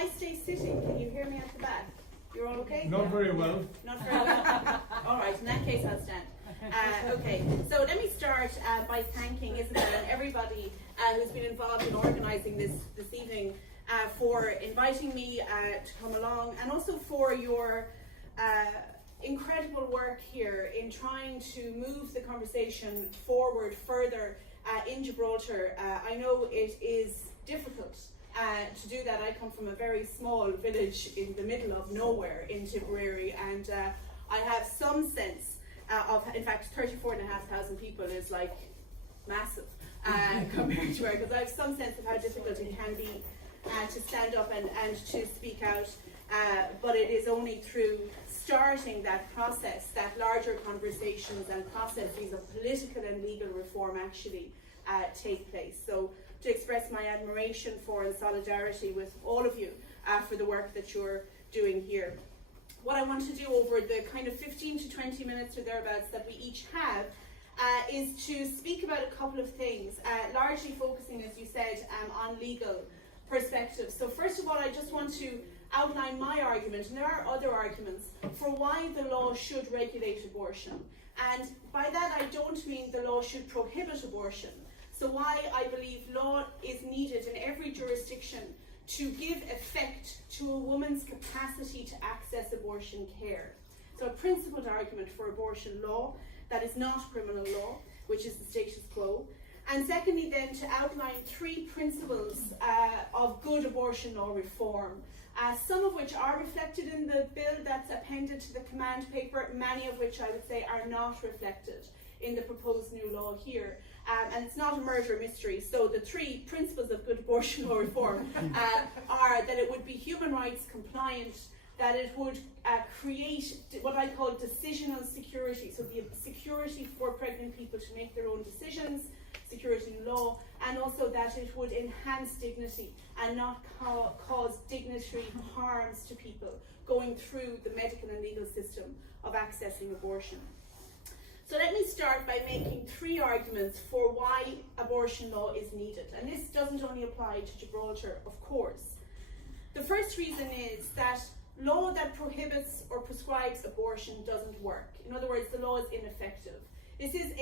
I stay sitting, can you hear me at the back? You're all okay? Not very well. Not very well. All right, in that case I'll stand. Okay, so let me start by thanking Isabel and everybody who's been involved in organising this evening for inviting me to come along, and also for your incredible work here in trying to move the conversation forward further in Gibraltar. I know it is difficult to do that. I come from a very small village in the middle of nowhere in Tipperary, and I have some sense of, in fact, 34,500 people is like massive compared to where, because I have some sense of how difficult it can be to stand up and to speak out, but it is only through starting that process that larger conversations and processes of political and legal reform actually take place. So to express my admiration for and solidarity with all of you for the work that you're doing here. What I want to do over the kind of 15 to 20 minutes or thereabouts that we each have is to speak about a couple of things, largely focusing, as you said, on legal perspectives. So first of all, I just want to outline my argument, and there are other arguments, for why the law should regulate abortion. And by that I don't mean the law should prohibit abortion. So why I believe law is needed in every jurisdiction to give effect to a woman's capacity to access abortion care. So a principled argument for abortion law that is not criminal law, which is the status quo. And secondly then, to outline three principles of good abortion law reform, some of which are reflected in the bill that's appended to the command paper, many of which I would say are not reflected in the proposed new law here. And it's not a murder mystery. So the three principles of good abortion law reform are that it would be human rights compliant, that it would create what I call decisional security, so the security for pregnant people to make their own decisions, security in law, and also that it would enhance dignity and not cause dignitary harms to people going through the medical and legal system of accessing abortion. So let me start by making three arguments for why abortion law is needed. And this doesn't only apply to Gibraltar, of course. The first reason is that law that prohibits or prescribes abortion doesn't work. In other words, the law is ineffective. This is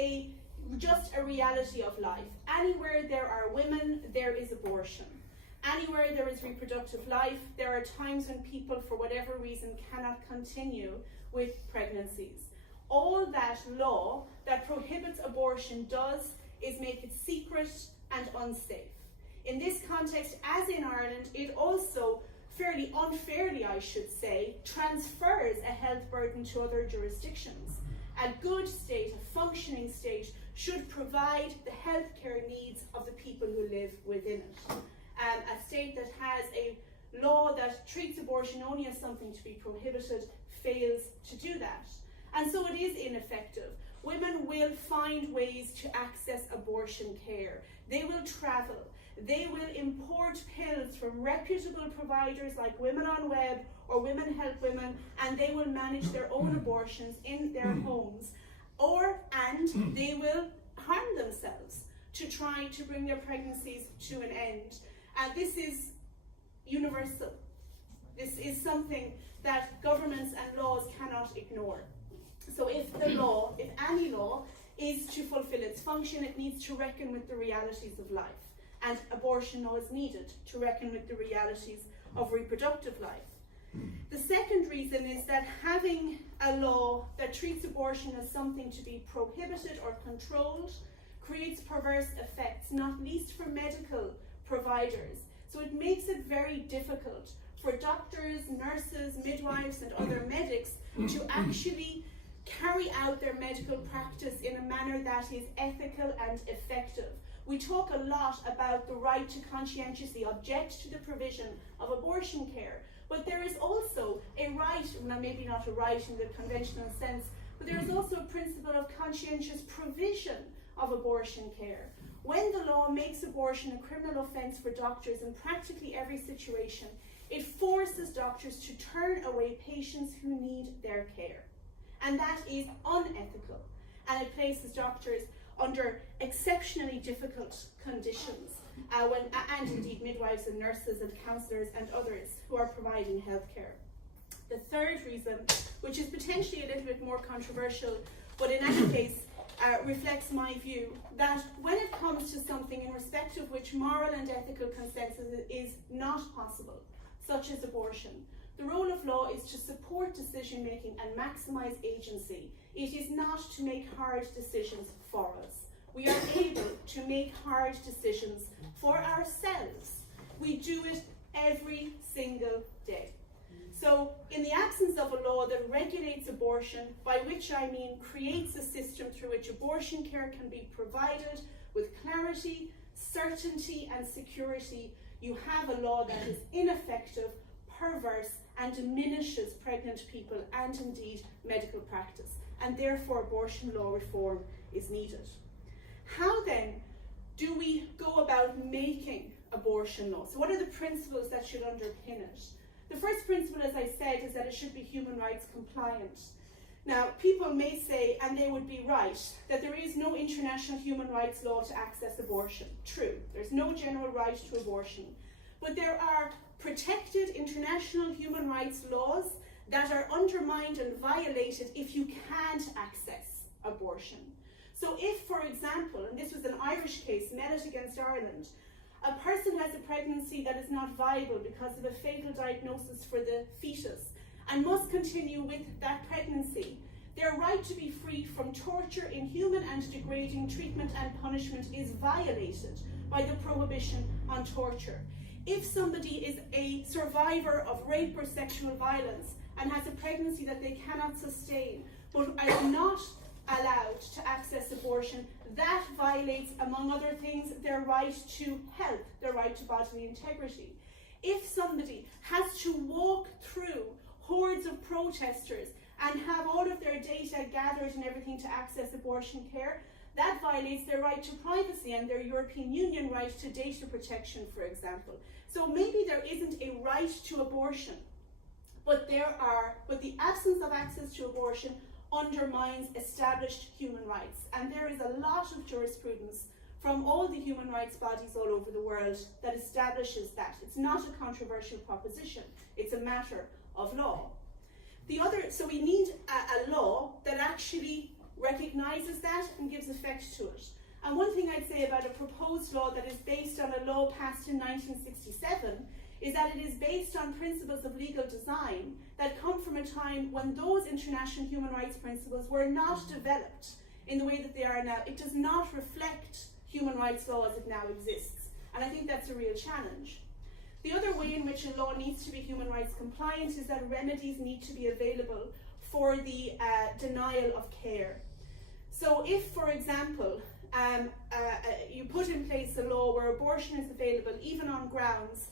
just a reality of life. Anywhere there are women, there is abortion. Anywhere there is reproductive life, there are times when people, for whatever reason, cannot continue with pregnancies. All that law that prohibits abortion does is make it secret and unsafe. In this context, as in Ireland, it also fairly unfairly, I should say, transfers a health burden to other jurisdictions. A good state, a functioning state, should provide the healthcare needs of the people who live within it. A state that has a law that treats abortion only as something to be prohibited fails to do that. And so it is ineffective. Women will find ways to access abortion care. They will travel. They will import pills from reputable providers like Women on Web or Women Help Women, and they will manage their own abortions in their homes. And they will harm themselves to try to bring their pregnancies to an end. This is universal. This is something that governments and laws cannot ignore. So if any law is to fulfill its function, it needs to reckon with the realities of life. And abortion law is needed to reckon with the realities of reproductive life. The second reason is that having a law that treats abortion as something to be prohibited or controlled creates perverse effects, not least for medical providers. So it makes it very difficult for doctors, nurses, midwives, and other medics to actually carry out their medical practice in a manner that is ethical and effective. We talk a lot about the right to conscientiously object to the provision of abortion care, but there is also a right, well, maybe not a right in the conventional sense, but there is also a principle of conscientious provision of abortion care. When the law makes abortion a criminal offence for doctors in practically every situation, it forces doctors to turn away patients who need their care. And that is unethical, and it places doctors under exceptionally difficult conditions. and indeed midwives and nurses and counsellors and others who are providing healthcare. The third reason, which is potentially a little bit more controversial, but in any case reflects my view, that when it comes to something in respect of which moral and ethical consensus is not possible, such as abortion, the role of law is to support decision making and maximise agency. It is not to make hard decisions for us. We are able to make hard decisions for ourselves. We do it every single day. So, in the absence of a law that regulates abortion, by which I mean creates a system through which abortion care can be provided with clarity, certainty and security, you have a law that is ineffective, perverse and diminishes pregnant people and indeed medical practice. And therefore abortion law reform is needed. How then do we go about making abortion law? So what are the principles that should underpin it? The first principle, as I said, is that it should be human rights compliant. Now, people may say, and they would be right, that there is no international human rights law to access abortion. True, there's no general right to abortion. But there are protected international human rights laws that are undermined and violated if you can't access abortion. So if, for example, and this was an Irish case, Mellet against Ireland, a person has a pregnancy that is not viable because of a fatal diagnosis for the fetus and must continue with that pregnancy, their right to be free from torture, inhuman and degrading treatment and punishment is violated by the prohibition on torture. If somebody is a survivor of rape or sexual violence and has a pregnancy that they cannot sustain but are not allowed to access abortion, that violates, among other things, their right to health, their right to bodily integrity. If somebody has to walk through hordes of protesters and have all of their data gathered and everything to access abortion care, that violates their right to privacy and their European Union right to data protection, for example. So maybe there isn't a right to abortion, but the absence of access to abortion undermines established human rights. And there is a lot of jurisprudence from all the human rights bodies all over the world that establishes that. It's not a controversial proposition, it's a matter of law. So we need a law that actually recognises that and gives effect to it. And one thing I'd say about a proposed law that is based on a law passed in 1967 is that it is based on principles of legal design that come from a time when those international human rights principles were not developed in the way that they are now. It does not reflect human rights law as it now exists. And I think that's a real challenge. The other way in which a law needs to be human rights compliant is that remedies need to be available for the denial of care. So if, for example, you put in place a law where abortion is available even on grounds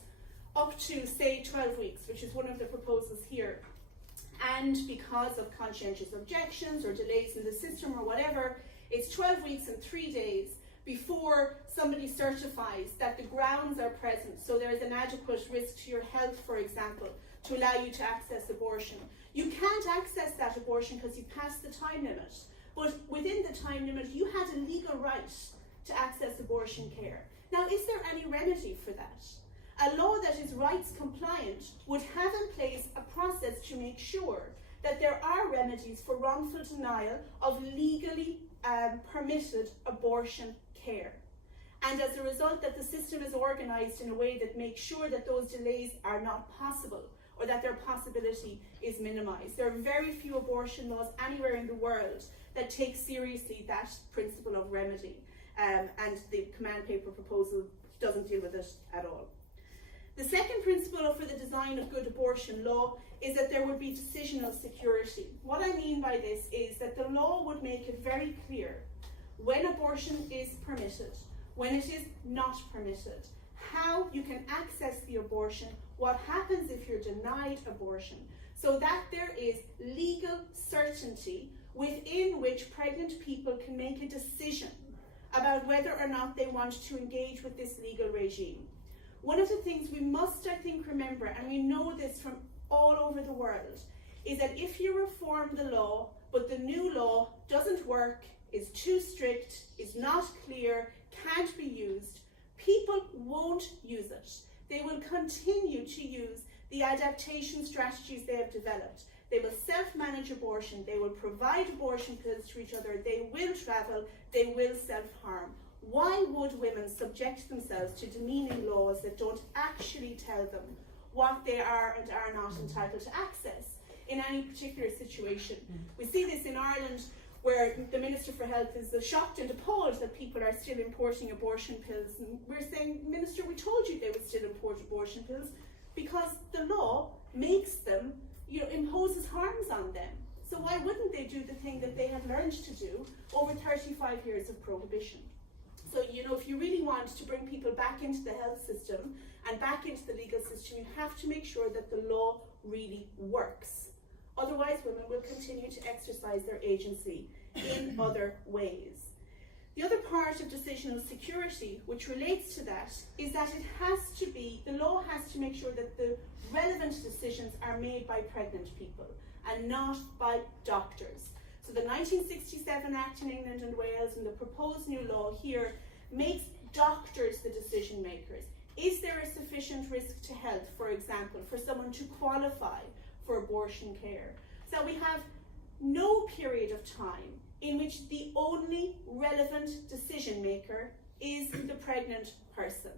up to, say, 12 weeks, which is one of the proposals here, and because of conscientious objections or delays in the system or whatever, it's 12 weeks and 3 days before somebody certifies that the grounds are present, so there is an adequate risk to your health, for example, to allow you to access abortion. You can't access that abortion because you passed the time limit, but within the time limit you had a legal right to access abortion care. Now, is there any remedy for that? A law that is rights compliant would have in place a process to make sure that there are remedies for wrongful denial of legally permitted abortion care. And as a result, that the system is organised in a way that makes sure that those delays are not possible or that their possibility is minimised. There are very few abortion laws anywhere in the world that take seriously that principle of remedy, and the command paper proposal doesn't deal with it at all. The second principle for the design of good abortion law is that there would be decisional security. What I mean by this is that the law would make it very clear when abortion is permitted, when it is not permitted, how you can access the abortion, what happens if you're denied abortion, so that there is legal certainty within which pregnant people can make a decision about whether or not they want to engage with this legal regime. One of the things we must, I think, remember, and we know this from all over the world, is that if you reform the law, but the new law doesn't work, is too strict, is not clear, can't be used, people won't use it. They will continue to use the adaptation strategies they have developed. They will self-manage abortion, they will provide abortion pills to each other, they will travel, they will self-harm. Why would women subject themselves to demeaning laws that don't actually tell them what they are and are not entitled to access in any particular situation? We see this in Ireland, where the Minister for Health is shocked and appalled that people are still importing abortion pills. And we're saying, Minister, we told you they would still import abortion pills because the law makes them, imposes harms on them. So why wouldn't they do the thing that they have learned to do over 35 years of prohibition? So, if you really want to bring people back into the health system and back into the legal system, you have to make sure that the law really works. Otherwise, women will continue to exercise their agency in other ways. The other part of decisional security, which relates to that, is that the law has to make sure that the relevant decisions are made by pregnant people and not by doctors. So the 1967 Act in England and Wales and the proposed new law here makes doctors the decision makers. Is there a sufficient risk to health, for example, for someone to qualify for abortion care? So we have no period of time in which the only relevant decision maker is the pregnant person.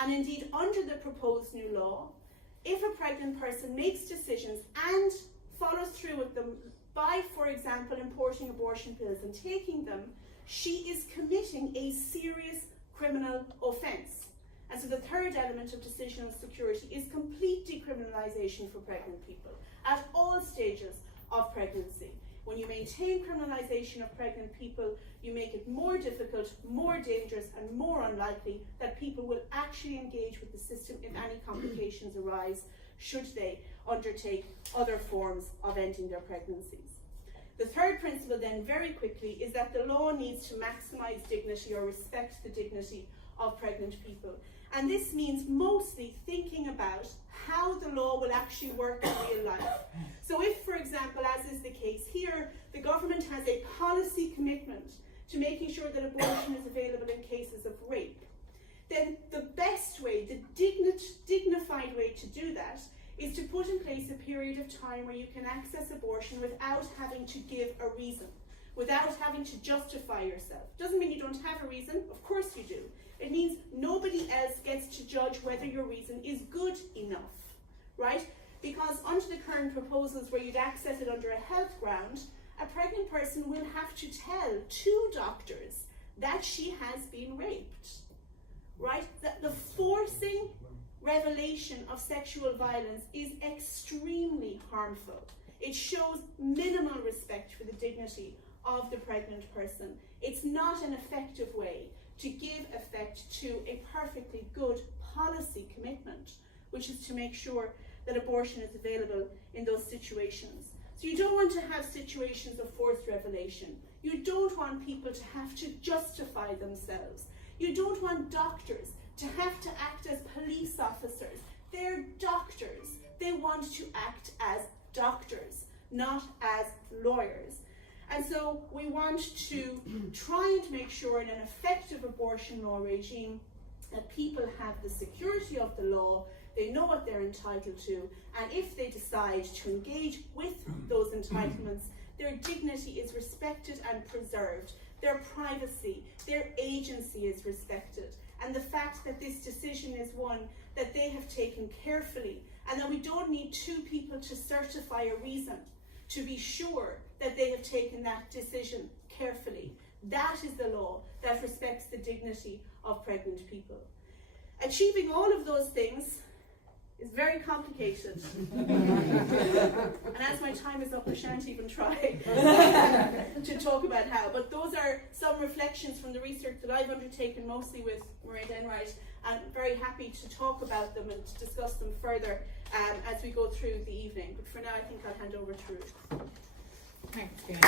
And indeed, under the proposed new law, if a pregnant person makes decisions and follows through with them by, for example, importing abortion pills and taking them, she is committing a serious criminal offence. And so the third element of decisional security is complete decriminalisation for pregnant people at all stages of pregnancy. When you maintain criminalisation of pregnant people, you make it more difficult, more dangerous, and more unlikely that people will actually engage with the system if any complications arise, should they undertake other forms of ending their pregnancies. The third principle then, very quickly, is that the law needs to maximise dignity or respect the dignity of pregnant people. And this means mostly thinking about how the law will actually work in real life. So if, for example, as is the case here, the government has a policy commitment to making sure that abortion is available in cases of rape, then the best way, the dignified way to do that is to put in place a period of time where you can access abortion without having to give a reason, without having to justify yourself. Doesn't mean you don't have a reason, of course you do. It means nobody else gets to judge whether your reason is good enough, right? Because under the current proposals where you'd access it under a health ground, a pregnant person will have to tell 2 doctors that she has been raped, right? The forcing revelation of sexual violence is extremely harmful. It shows minimal respect for the dignity of the pregnant person. It's not an effective way to give effect to a perfectly good policy commitment, which is to make sure that abortion is available in those situations. So you don't want to have situations of forced revelation. You don't want people to have to justify themselves. You don't want doctors to have to act as police officers. They're doctors. They want to act as doctors, not as lawyers. And so we want to try and make sure in an effective abortion law regime that people have the security of the law, they know what they're entitled to, and if they decide to engage with those entitlements, their dignity is respected and preserved, their privacy, their agency is respected, and the fact that this decision is one that they have taken carefully, and that we don't need 2 people to certify a reason to be sure that they have taken that decision carefully. That is the law that respects the dignity of pregnant people. Achieving all of those things is very complicated. And as my time is up, I shan't even try to talk about how. But those are some reflections from the research that I've undertaken, mostly with Mairead Enright, and very happy to talk about them and to discuss them further as we go through the evening. But for now, I think I'll hand over to Ruth. Thanks, Fiona.